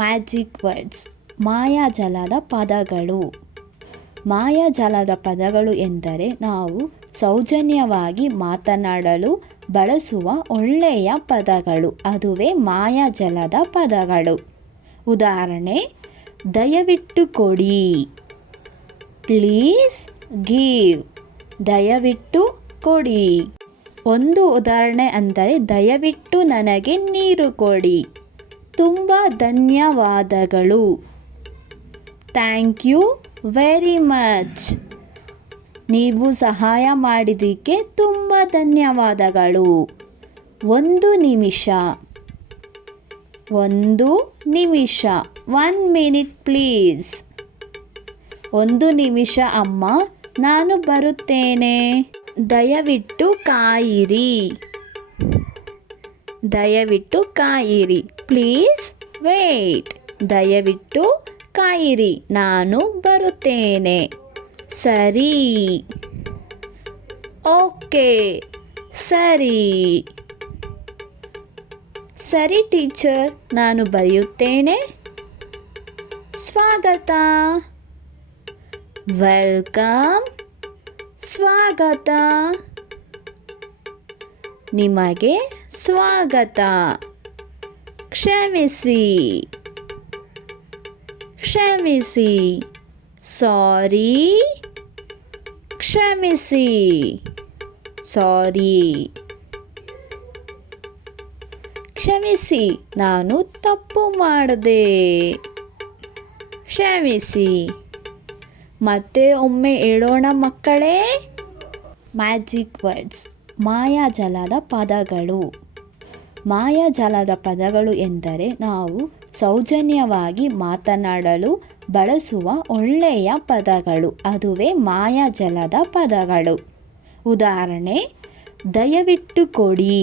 Magic words ಮಾಯಾಜಾಲದ ಪದಗಳು. ಮಾಯಾಜಾಲದ ಪದಗಳು ಎಂದರೆ ನಾವು ಸೌಜನ್ಯವಾಗಿ ಮಾತನಾಡಲು ಬಳಸುವ ಒಳ್ಳೆಯ ಪದಗಳು, ಅದುವೇ ಮಾಯಾಜಾಲದ ಪದಗಳು. ಉದಾಹರಣೆ, ದಯವಿಟ್ಟು ಕೊಡಿ, ಪ್ಲೀಸ್ ಗಿವ್, ದಯವಿಟ್ಟು ಕೊಡಿ. ಒಂದು ಉದಾಹರಣೆ ಅಂದರೆ ದಯವಿಟ್ಟು ನನಗೆ ನೀರು ಕೊಡಿ, ತುಂಬ ಧನ್ಯವಾದಗಳು, ಥ್ಯಾಂಕ್ ಯು ವೆರಿ ಮಚ್, ನೀವು ಸಹಾಯ ಮಾಡಿದ್ದಕ್ಕೆ ತುಂಬ ಧನ್ಯವಾದಗಳು. ಒಂದು ನಿಮಿಷ, ಒಂದು ನಿಮಿಷ, 1 minute ಪ್ಲೀಸ್. ಒಂದು ನಿಮಿಷ ಅಮ್ಮ, ನಾನು ಬರುತ್ತೇನೆ. ದಯವಿಟ್ಟು ಕಾಯಿರಿ, ದಯವಿಟ್ಟು ಕಾಯಿರಿ, ಪ್ಲೀಸ್ ವೇಟ್. ದಯವಿಟ್ಟು ಕಾಯಿರಿ, ನಾನು ಬರುತ್ತೇನೆ. ಸರಿ, ಓಕೆ, ಸರಿ. ಸರಿ ಟೀಚರ್, ನಾನು ಬರೆಯುತ್ತೇನೆ. ಸ್ವಾಗತ, ವೆಲ್ಕಮ್, ಸ್ವಾಗತ. ನಿಮಗೆ ಸ್ವಾಗತ. ಕ್ಷಮಿಸಿ, ಕ್ಷಮಿಸಿ. ಸಾರಿ, ಕ್ಷಮಿಸಿ, ಸಾರಿ. ಕ್ಷಮಿಸಿ, ನಾನು ತಪ್ಪು ಮಾಡಿದೆ. ಕ್ಷಮಿಸಿ. ಮತ್ತೆ ಒಮ್ಮೆ ಹೇಳೋಣ ಮಕ್ಕಳೇ. ಮ್ಯಾಜಿಕ್ ವರ್ಡ್ಸ್ ಮಾಯಾಜಾಲದ ಪದಗಳು. ಮಾಯಾಜಾಲದ ಪದಗಳು ಎಂದರೆ ನಾವು ಸೌಜನ್ಯವಾಗಿ ಮಾತನಾಡಲು ಬಳಸುವ ಒಳ್ಳೆಯ ಪದಗಳು, ಅದುವೇ ಮಾಯಾಜಾಲದ ಪದಗಳು. ಉದಾಹರಣೆ, ದಯವಿಟ್ಟು ಕೊಡಿ,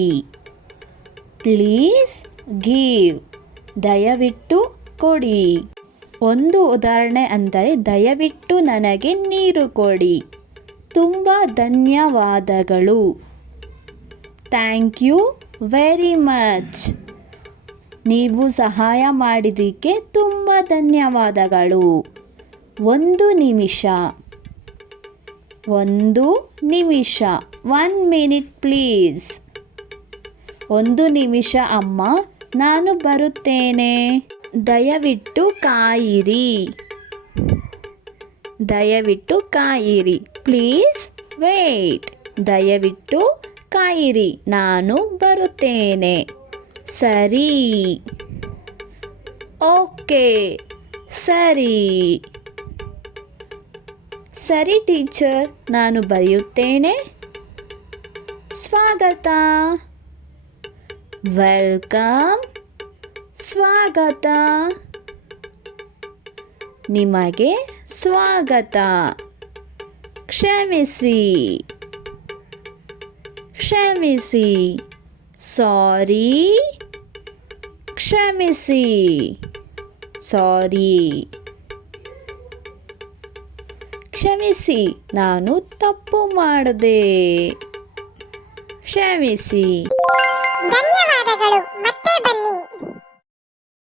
ಪ್ಲೀಸ್ ಗಿವ್, ದಯವಿಟ್ಟು ಕೊಡಿ. ಒಂದು ಉದಾಹರಣೆ ಅಂದರೆ ದಯವಿಟ್ಟು ನನಗೆ ನೀರು ಕೊಡಿ, ತುಂಬ ಧನ್ಯವಾದಗಳು, ಥ್ಯಾಂಕ್ ಯು ವೆರಿ ಮಚ್, ನೀವು ಸಹಾಯ ಮಾಡಿದ್ದಕ್ಕೆ ತುಂಬ ಧನ್ಯವಾದಗಳು. ಒಂದು ನಿಮಿಷ, ಒಂದು ನಿಮಿಷ, 1 minute ಪ್ಲೀಸ್. ಒಂದು ನಿಮಿಷ ಅಮ್ಮ, ನಾನು ಬರುತ್ತೇನೆ. ದಯವಿಟ್ಟು ಕಾಯಿರಿ, ದಯವಿಟ್ಟು ಕಾಯಿರಿ, ಪ್ಲೀಸ್ ವೇಟ್. ದಯವಿಟ್ಟು ಕಾಯಿರಿ, ನಾನು ಬರುತ್ತೇನೆ. ಸರಿ, ಓಕೆ, ಸರಿ. ಸರಿ ಟೀಚರ್, ನಾನು ಬರೆಯುತ್ತೇನೆ. ಸ್ವಾಗತ, ವೆಲ್ಕಮ್, ಸ್ವಾಗತ. ನಿಮಗೆ ಸ್ವಾಗತ. ಕ್ಷಮಿಸಿ, ಕ್ಷಮಿಸಿ. ಸಾರಿ, ಕ್ಷಮಿಸಿ, ಸಾರಿ. ಕ್ಷಮಿಸಿ, ನಾನು ತಪ್ಪು ಮಾಡಿದೆ. ಕ್ಷಮಿಸಿ. ಧನ್ಯವಾದಗಳು. ಮತ್ತೆ ಬನ್ನಿ.